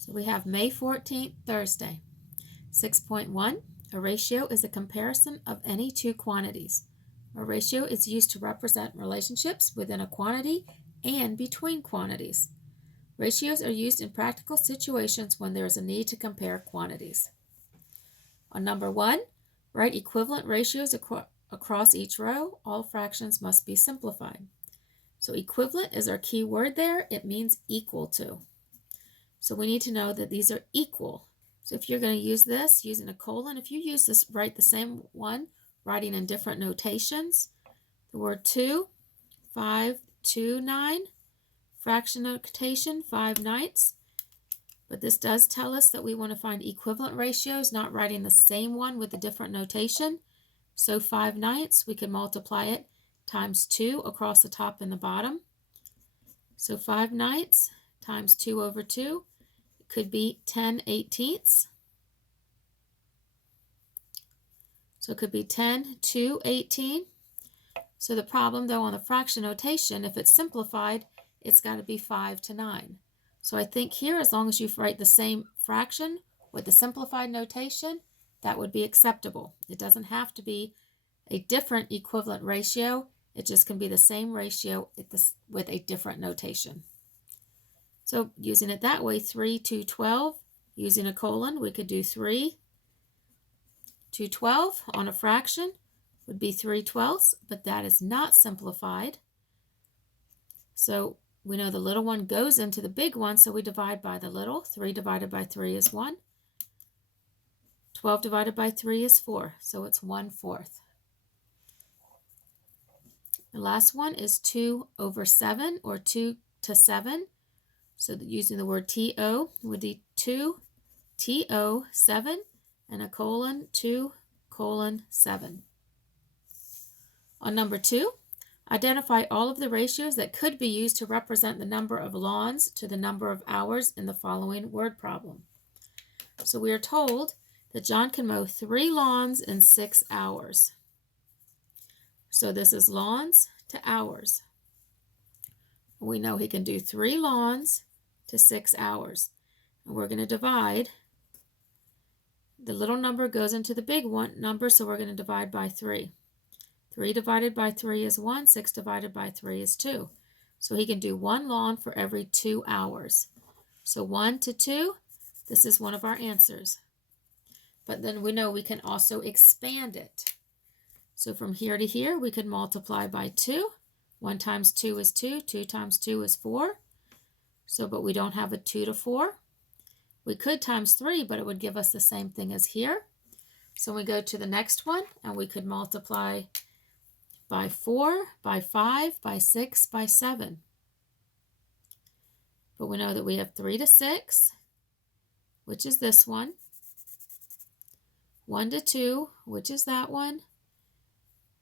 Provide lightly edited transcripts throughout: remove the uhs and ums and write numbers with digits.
So we have May 14th, Thursday. 6.1, a ratio is a comparison of any two quantities. A ratio is used to represent relationships within a quantity and between quantities. Ratios are used in practical situations when there is a need to compare quantities. On number 1, write equivalent ratios across each row. All fractions must be simplified. So equivalent is our key word there. It means equal to. So we need to know that these are equal. So if you're going to use this, using a colon, if you use this, write the same one, writing in different notations. The word 2, 5, 2, 9, fraction notation, 5/9. But this does tell us that we want to find equivalent ratios, not writing the same one with a different notation. So 5/9, we can multiply it times 2 across the top and the bottom. So 5/9 times 2 over 2 could be 10/18. So it could be 10 to 18. So the problem, though, on the fraction notation, if it's simplified, it's got to be 5 to 9. So I think here, as long as you write the same fraction with the simplified notation, that would be acceptable. It doesn't have to be a different equivalent ratio. It just can be the same ratio with a different notation. So using it that way, 3 to 12, using a colon, we could do 3 to 12 on a fraction would be 3/12, but that is not simplified. So we know the little one goes into the big one, so we divide by the little. 3 divided by 3 is 1. 12 divided by 3 is 4, so it's 1/4. The last one is 2 over 7, or 2 to 7. So using the word TO would be 2 TO 7 and a colon 2 colon 7. On number 2, identify all of the ratios that could be used to represent the number of lawns to the number of hours in the following word problem. So we are told that John can mow 3 lawns in 6 hours. So this is lawns to hours. We know he can do 3 lawns to 6 hours. And we're going to divide. The little number goes into the big one number, so we're going to divide by 3. 3 divided by 3 is 1. 6 divided by 3 is 2. So he can do 1 lawn for every 2 hours. So 1 to 2, this is one of our answers. But then we know we can also expand it. So from here to here, we can multiply by 2. 1 times 2 is 2. 2 times 2 is 4. So, but we don't have a 2 to 4. We could times 3, but it would give us the same thing as here. So we go to the next one, and we could multiply by 4, by 5, by 6, by 7. But we know that we have 3 to 6, which is this one. 1 to 2, which is that one.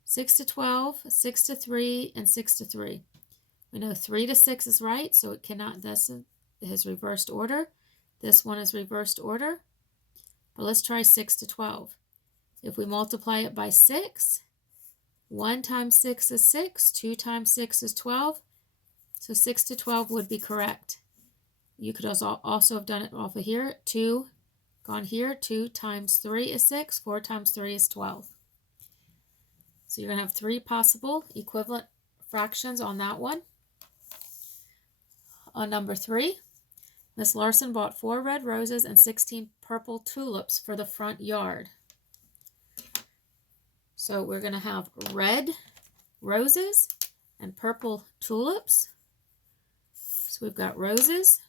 6 to 12, 6 to 3, and 6 to 3. We know 3 to 6 is right, so it cannot, this is reversed order. This one is reversed order. But let's try 6 to 12. If we multiply it by 6, 1 times 6 is 6, 2 times 6 is 12. So 6 to 12 would be correct. You could also have done it off of here. 2 gone here. 2 times 3 is 6. 4 times 3 is 12. So you're going to have 3 possible equivalent fractions on that one. On number 3, Miss Larson bought 4 red roses and 16 purple tulips for the front yard. So we're going to have red roses and purple tulips. So we've got roses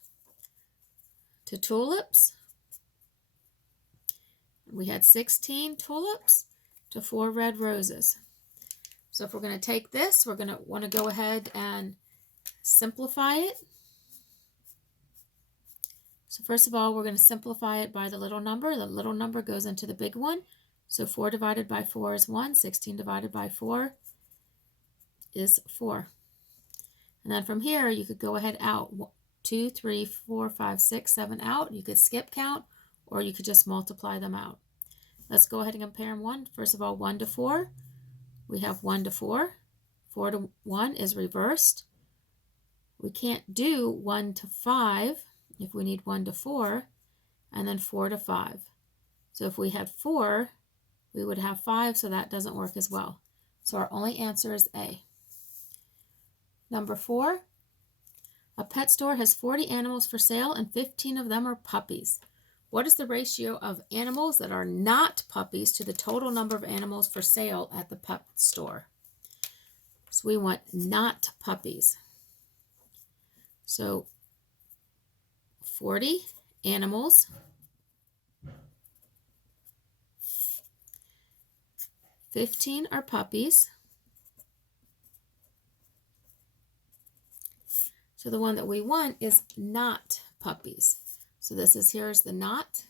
to tulips. We had 16 tulips to 4 red roses. So if we're going to take this, we're going to want to go ahead and simplify it. So first of all, we're going to simplify it by the little number. The little number goes into the big one. So 4 divided by 4 is 1. 16 divided by 4 is 4. And then from here, you could go ahead out. 2, 3, 4, 5, 6, 7 out. You could skip count, or you could just multiply them out. Let's go ahead and compare them. First of all, 1 to 4. We have 1 to 4. 4 to 1 is reversed. We can't do 1 to 5 if we need 1 to 4, and then 4 to 5. So if we had 4, we would have 5, so that doesn't work as well. So our only answer is A. Number 4, a pet store has 40 animals for sale and 15 of them are puppies. What is the ratio of animals that are not puppies to the total number of animals for sale at the pet store? So we want not puppies. So 40 animals, 15 are puppies. So the one that we want is not puppies. So this is, here's the not.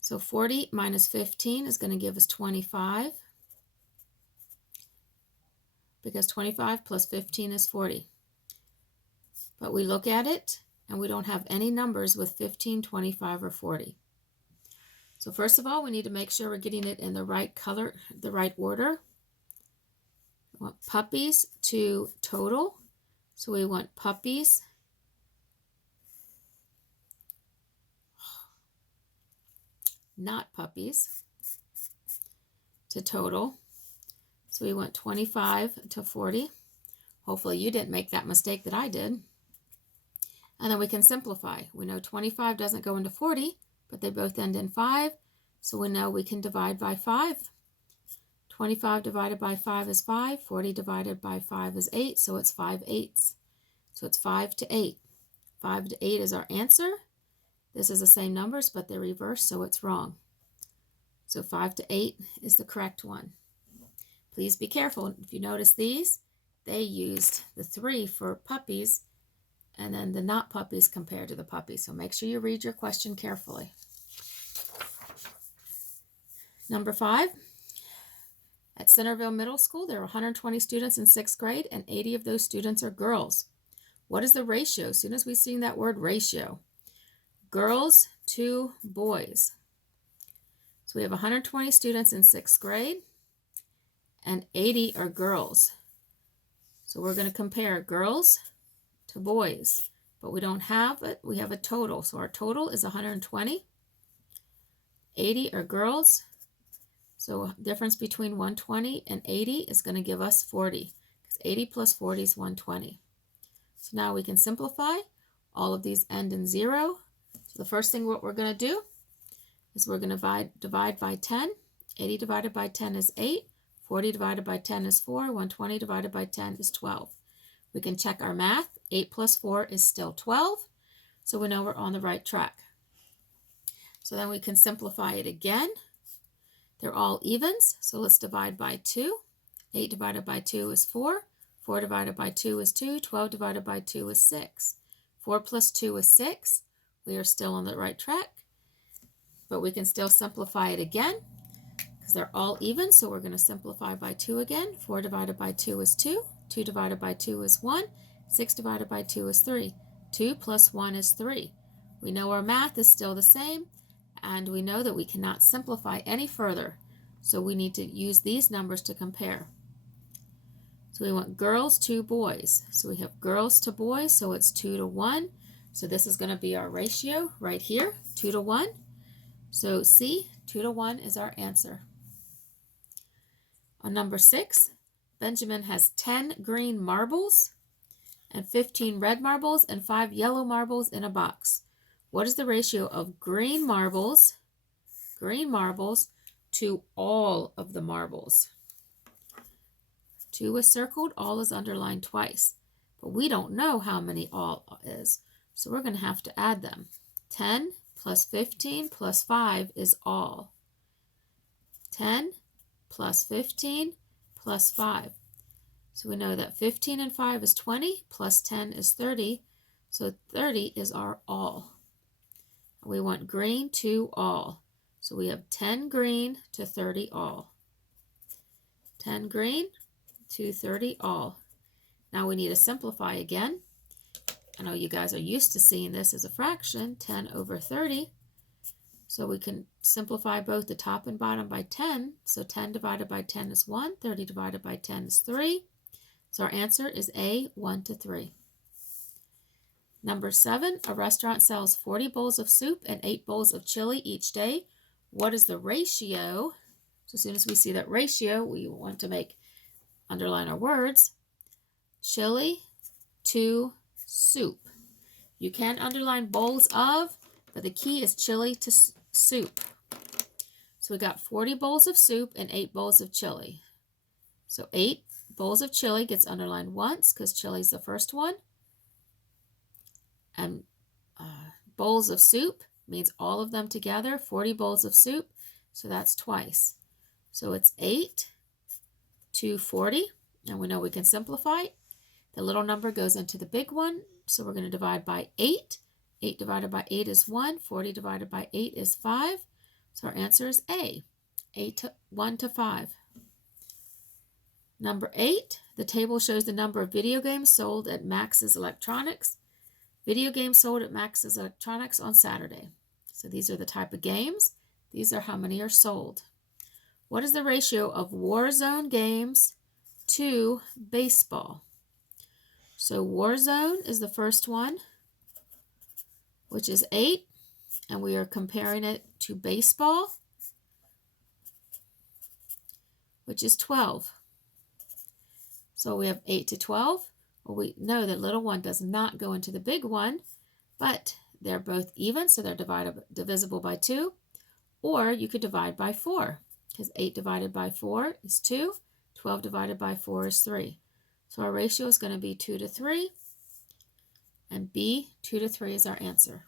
So 40 minus 15 is going to give us 25, because 25 plus 15 is 40. But we look at it and we don't have any numbers with 15, 25, or 40. So first of all, we need to make sure we're getting it in the right color, the right order. We want puppies to total. So we want puppies not puppies to total. So we want 25 to 40. Hopefully you didn't make that mistake that I did. And then we can simplify. We know 25 doesn't go into 40, but they both end in 5. So we know we can divide by 5. 25 divided by 5 is 5. 40 divided by 5 is 8. So it's 5/8. So it's 5 to 8. 5 to 8 is our answer. This is the same numbers, but they're reversed, so it's wrong. So 5 to 8 is the correct one. Please be careful. If you notice these, they used the 3 for puppies and then the not puppies compared to the puppies. So make sure you read your question carefully. Number 5, at Centerville Middle School, there are 120 students in 6th grade and 80 of those students are girls. What is the ratio? As soon as we see that word ratio, girls to boys. So we have 120 students in 6th grade and 80 are girls. So we're going to compare girls to boys, but we don't have it. We have a total. So our total is 120. 80 are girls. So difference between 120 and 80 is going to give us 40, because 80 plus 40 is 120. So now we can simplify. All of these end in 0. So the first thing what we're going to do is we're going to divide by 10. 80 divided by 10 is 8. 40 divided by 10 is 4. 120 divided by 10 is 12. We can check our math. 8 plus 4 is still 12. So we know we're on the right track. So then we can simplify it again. They're all evens. So let's divide by 2. 8 divided by 2 is 4. 4 divided by 2 is 2. 12 divided by 2 is 6. 4 plus 2 is 6. We are still on the right track. But we can still simplify it again because they're all even. So we're going to simplify by 2 again. 4 divided by 2 is 2. 2 divided by 2 is 1. 6 divided by 2 is 3. 2 plus 1 is 3. We know our math is still the same, and we know that we cannot simplify any further. So we need to use these numbers to compare. So we want girls to boys. So we have girls to boys, so it's 2 to 1. So this is going to be our ratio right here, 2 to 1. So C, 2 to 1 is our answer. On number 6, Benjamin has 10 green marbles and 15 red marbles and 5 yellow marbles in a box. What is the ratio of green marbles to all of the marbles? 2 is circled, all is underlined twice. But we don't know how many all is, so we're going to have to add them. 10 plus 15 plus 5 is all. 10 plus 15 plus 5. So we know that 15 and 5 is 20, plus 10 is 30, so 30 is our all. We want green to all. So we have 10 green to 30 all. 10 green to 30 all. Now we need to simplify again. I know you guys are used to seeing this as a fraction, 10 over 30. So we can simplify both the top and bottom by 10. So 10 divided by 10 is 1. 30 divided by 10 is 3. So our answer is A, 1 to 3. Number 7, a restaurant sells 40 bowls of soup and 8 bowls of chili each day. What is the ratio? So as soon as we see that ratio, we want to underline our words. Chili to soup. You can underline bowls of, but the key is chili to soup. So we got 40 bowls of soup and 8 bowls of chili. So 8 bowls of chili gets underlined once because chili is the first one. And bowls of soup means all of them together, 40 bowls of soup, so that's twice. So it's 8 to 40, and we know we can simplify. The little number goes into the big one, so we're going to divide by 8. 8 divided by 8 is 1, 40 divided by 8 is 5, so our answer is A, 1 to 5. Number 8, the table shows the number of video games sold at Max's Electronics. Video games sold at Max's Electronics on Saturday. So these are the type of games. These are how many are sold. What is the ratio of Warzone games to baseball? So Warzone is the first one, which is 8, and we are comparing it to baseball, which is 12. So we have 8 to 12. Well, we know the little one does not go into the big one, but they're both even, so they're divisible by 2. Or you could divide by 4, because 8 divided by 4 is 2, 12 divided by 4 is 3. So our ratio is going to be 2 to 3, and B, 2 to 3 is our answer.